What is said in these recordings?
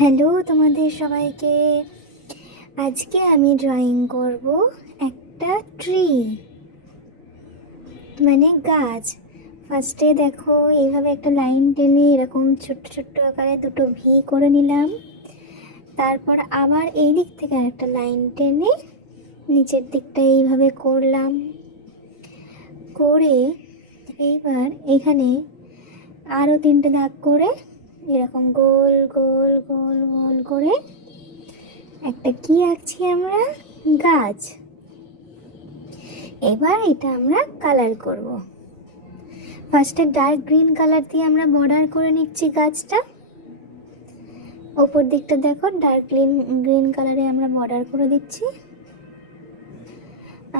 Hello তোমাদের সবাইকে। আজকে আমি ড্রয়িং করব একটা ট্রি, মানে গাছ। ফার্স্টে দেখো এইভাবে একটা লাইন টেনে এরকম ছোট্ট ছোট্ট আকারে দুটো ভি করে নিলাম। তারপর আবার এই দিক থেকে একটা লাইন টেনে নিচের দিকটা এইভাবে করলাম। করে এইবার এখানে আরও তিনটে দাগ করে এরকম গোল গোল গোল গোল করে একটা কি আঁকছি আমরা, গাছ। এবার এটা আমরা কালার করব। ফার্স্টে ডার্ক গ্রিন কালার দিয়ে আমরা বর্ডার করে নিচ্ছি গাছটা। ওপর দিকটা দেখো ডার্ক গ্রিন কালারে আমরা বর্ডার করে দিচ্ছি।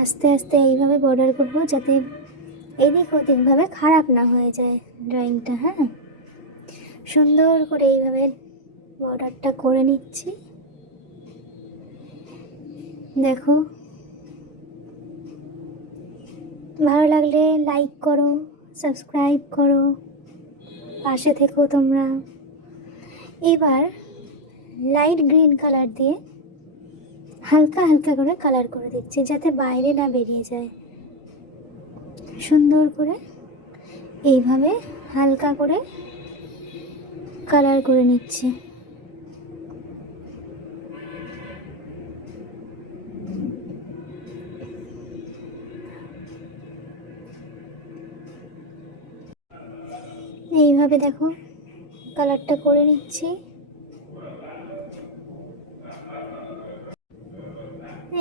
আস্তে আস্তে এইভাবে বর্ডার করব যাতে এদিক ওদিকভাবে খারাপ না হয়ে যায় ড্রয়িংটা। হ্যাঁ, সুন্দর করে এইভাবে বর্ডারটা করে নিচ্ছি। দেখো, ভালো লাগলে লাইক করো, সাবস্ক্রাইব করো, পাশে থেকো তোমরা। এবার লাইট গ্রিন কালার দিয়ে হালকা হালকা করে কালার করে দিচ্ছি যাতে বাইরে না বেরিয়ে যায়। সুন্দর করে এইভাবে হালকা করে কালার করে নিচ্ছি। এইভাবে দেখো কালারটা করে নিচ্ছি।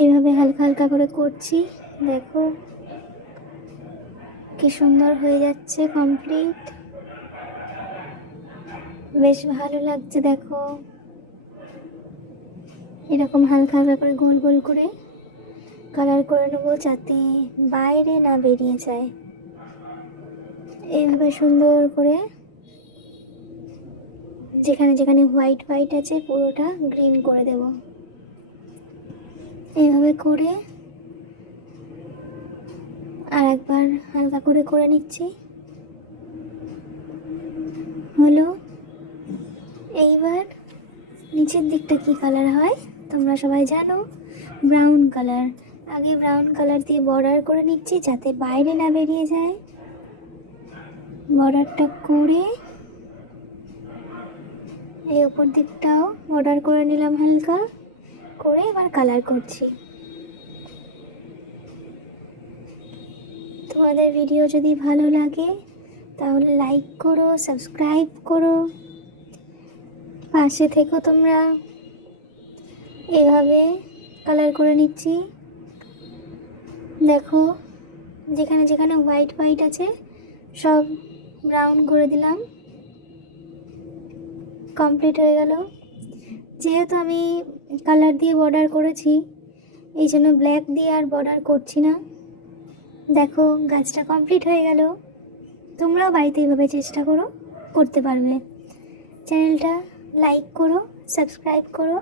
এইভাবে হালকা হালকা করে করছি। দেখো কি সুন্দর হয়ে যাচ্ছে, কমপ্লিট। বেশ ভালো লাগছে। দেখো এরকম হালকা হালকা করে গোল গোল করে কালার করে নেবো যাতে বাইরে না বেরিয়ে যায়। এইভাবে সুন্দর করে যেখানে যেখানে হোয়াইট হোয়াইট আছে পুরোটা গ্রিন করে দেব। এইভাবে করে আর একবার হালকা করে করে নিচ্ছি। হলো। এইবার নিচের দিকটা কি কালার হয় তোমরা সবাই জানো, ব্রাউন কালার। আগে ব্রাউন কালার দিয়ে বর্ডার করে নিচ্ছি যাতে বাইরে না বেরিয়ে যায়। বর্ডারটা করে এই উপর দিকটাও বর্ডার করে নিলাম হালকা করে। এবার কালার করছি। তোমাদের ভিডিও যদি ভালো লাগে তাহলে লাইক করো, সাবস্ক্রাইব করো, পাশে থেকো তোমরা। এভাবে কালার করে নিচ্ছি। দেখো যেখানে যেখানে হোয়াইট হোয়াইট আছে সব ব্রাউন করে দিলাম। কমপ্লিট হয়ে গেল। যেহেতু আমি কালার দিয়ে বর্ডার করেছি এই জন্য ব্ল্যাক দিয়ে আর বর্ডার করছি না। দেখো গাছটা কমপ্লিট হয়ে গেল। তোমরাও বাড়িতে এইভাবে চেষ্টা করো, করতে পারবে। চ্যানেলটা লাইক করো, সাবস্ক্রাইব করো।